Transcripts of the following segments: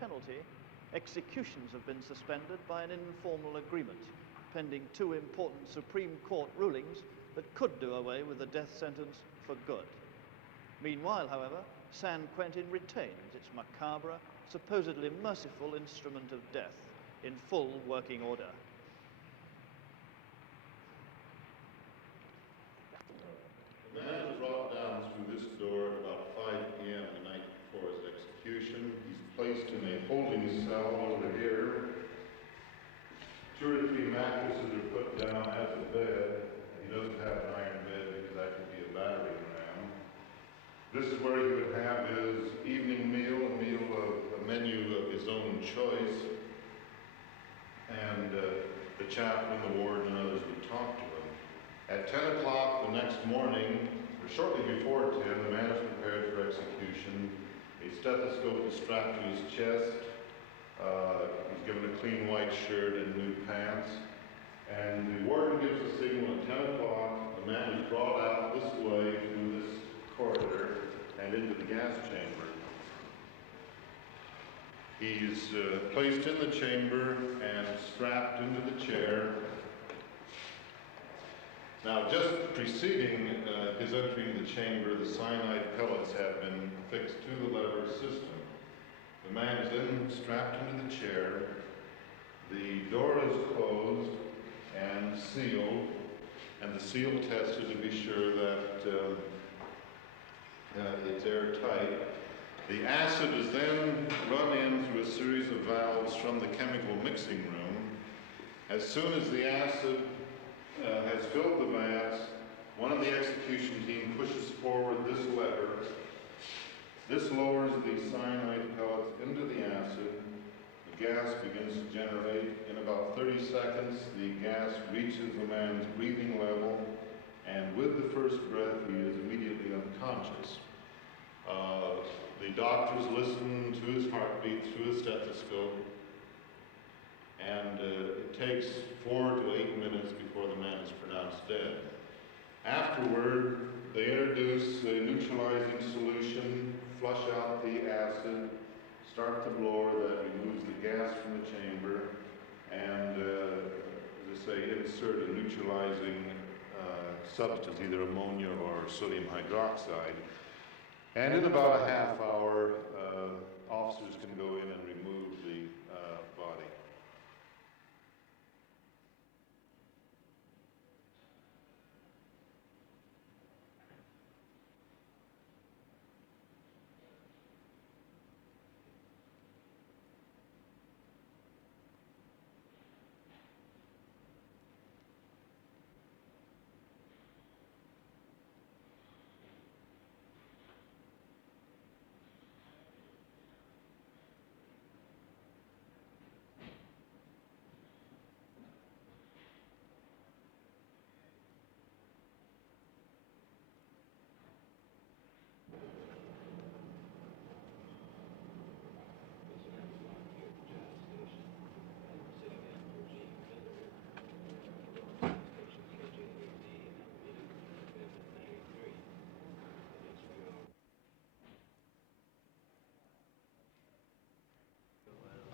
penalty, executions have been suspended by an informal agreement, pending two important Supreme Court rulings that could do away with the death sentence for good. Meanwhile, however, San Quentin retains its macabre, supposedly merciful instrument of death in full working order. The man was brought down through this door at about 5 p.m. the night before his execution. He's placed in a holding cell over here. 2 or 3 mattresses are put down as a bed. He doesn't have an iron bed because that could be a battering ram. This is where he would have his evening meal, a menu of his own choice. And the chaplain, the warden, and others would talk to him. At 10 o'clock the next morning, or shortly before 10, the man is prepared for execution. A stethoscope is strapped to his chest. He's given a clean white shirt and new pants. And the warden gives a signal at 10 o'clock. The man is brought out this way through this corridor and into the gas chamber. He's placed in the chamber and strapped into the chair. Now, just preceding his entering the chamber, the cyanide pellets have been fixed to the lever system. The man is then strapped into the chair. The door is closed and sealed, and the seal tested to be sure that it's airtight. The acid is then run in through a series of valves from the chemical mixing room. As soon as the acid has filled the vats, one of the execution team pushes forward this lever. This lowers the cyanide pellets into the acid. The gas begins to generate. In about 30 seconds, the gas reaches the man's breathing level, and with the first breath, he is immediately unconscious. The doctors listen to his heartbeat through a stethoscope, and it takes 4 to 8 minutes before the man is pronounced dead. Afterward, they introduce a neutralizing solution, flush out the acid, start the blower that removes the gas from the chamber, and, as I say, insert a neutralizing substance, either ammonia or sodium hydroxide. And in about a half hour, officers can go in and remove the body.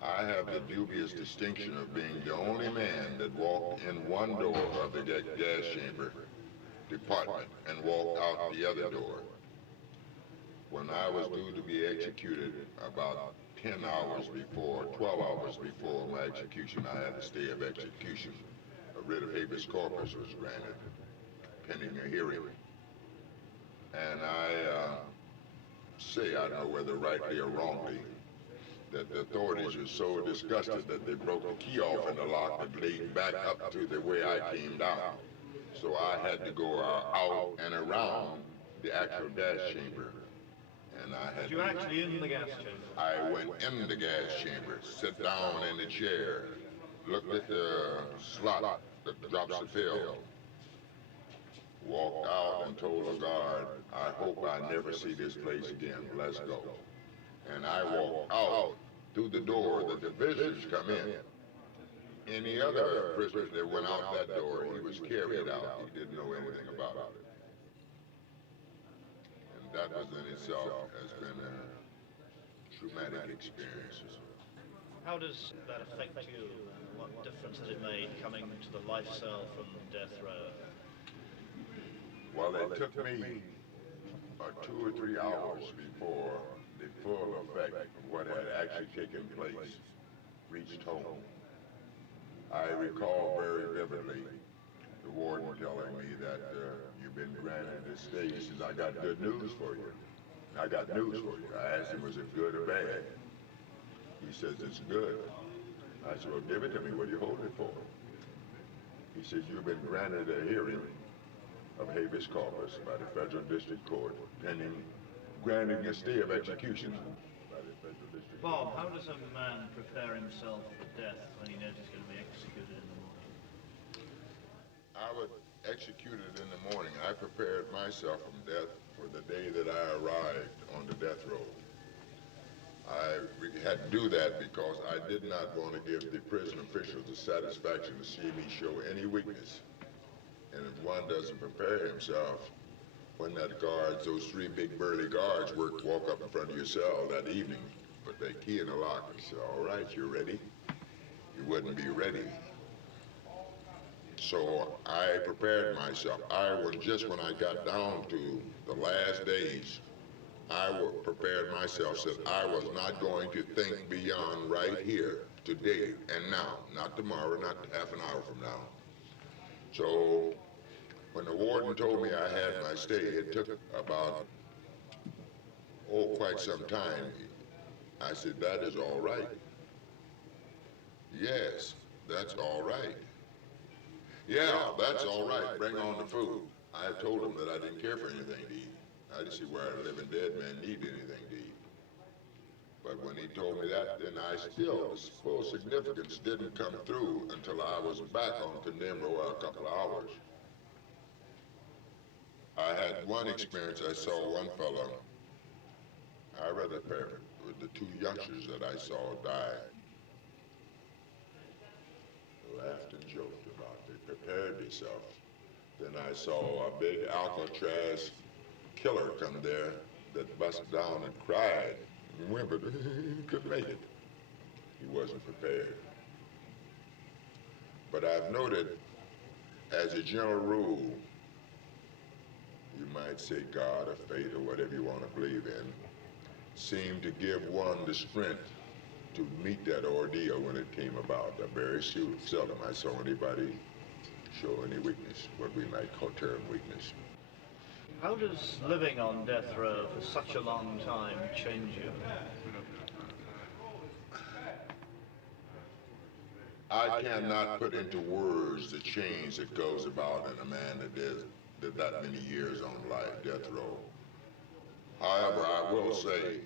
I have the dubious distinction of being the only man that walked in one door of the gas chamber department and walked out the other door. When I was due to be executed about 10 hours before, 12 hours before my execution, I had a stay of execution. A writ of habeas corpus was granted, pending a hearing. And I say, I don't know whether rightly or wrongly, that the authorities were so disgusted that they broke the key off in the lock that lead back up to the way I came down. So I had to go out and around the actual gas chamber. And I had You were actually in the gas chamber? I went in the gas chamber, sit down in the chair, looked at the slot that drops the pill, walked out and told the guard, I hope I never see this place again, let's go. And I walked out through the door that the visitors come in. Any other prisoner that went out that door, he was carried out. He didn't know anything about it. And that was in itself has been a traumatic experience. How does that affect you? What difference has it made coming to the life cell from death row? Well, it took me 2 or 3 hours before the full effect of what had actually taken place reached home. I recall very vividly the warden telling me that you've been granted this stay. He says, I got good news for you. I got news for you. I asked him, was it good or bad? He says, it's good. I said, well, give it to me. What do you hold it for? He says, you've been granted a hearing of habeas corpus by the Federal District Court, pending granting a stay of execution by the Federal District Court. Bob, how does a man prepare himself for death when he knows he's going to be executed in the morning? I was executed in the morning. I prepared myself from death for the day that I arrived on the death row. I had to do that because I did not want to give the prison officials the satisfaction to see me show any weakness. And if one doesn't prepare himself, when that guards, those 3 big burly guards walk up in front of your cell that evening, put their key in the lock and say, all right, you're ready. You wouldn't be ready. So I prepared myself. Just when I got down to the last days, I prepared myself, said I was not going to think beyond right here, today and now, not tomorrow, not half an hour from now. So when the warden told me I had my stay, it took about, quite some time. I said, that is all right. Yes, that's all right. Yeah, that's all right. Bring on the food. I told him that I didn't care for anything to eat. I didn't see where a living dead man need anything to eat. But when he told me that, then the full significance didn't come through until I was back on condemned row a couple of hours. I had one experience. I saw one fellow, I read a paper with the 2 youngsters that I saw die. Laughed and joked about it. They prepared themselves. Then I saw a big Alcatraz killer come there that busted down and cried and whimpered. He couldn't make it. He wasn't prepared. But I've noted, as a general rule, you might say God or fate or whatever you want to believe in, seemed to give one the strength to meet that ordeal when it came about. Very seldom I saw anybody show any weakness, what we might call term weakness. How does living on death row for such a long time change you? I cannot put into words the change that goes about in a man that did that many years on death row. However, I will say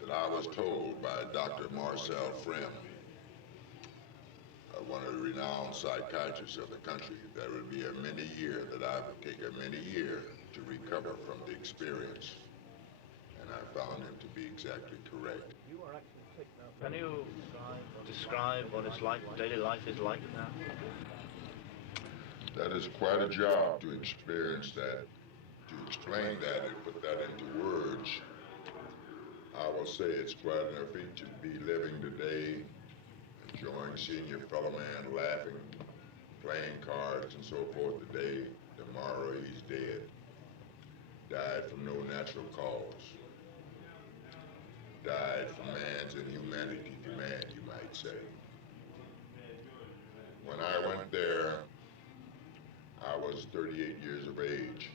that I was told by Dr. Marcel Frem, one of the renowned psychiatrists of the country, that it would be a many year, that I would take a many year to recover from the experience. And I found him to be exactly correct. Can you describe what it's like, daily life is like now? That is quite a job to experience that, to explain that and put that into words. I will say it's quite an feat to be living today, enjoying seeing your fellow man laughing, playing cards and so forth today. Tomorrow he's dead. Died from no natural cause. Died from man's inhumanity to man, you might say. When I went there, I was 38 years of age,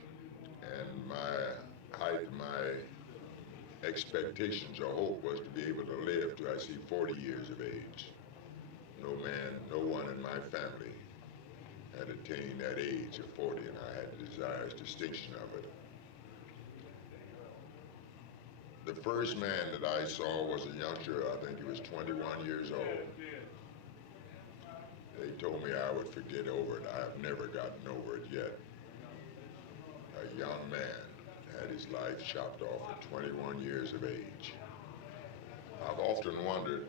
and my height, my expectations or hope was to be able to live till I see 40 years of age. No one in my family had attained that age of 40, and I had the desirous distinction of it. The first man that I saw was a youngster, I think he was 21 years old. They told me I would forget over it. I have never gotten over it yet. A young man had his life chopped off at 21 years of age. I've often wondered,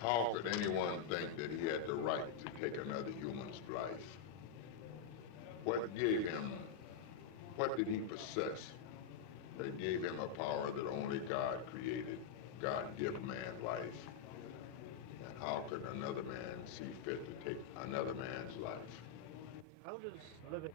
how could anyone think that he had the right to take another human's life? What did he possess that gave him a power that only God created? God give man life. how could another man see fit to take another man's life? How does living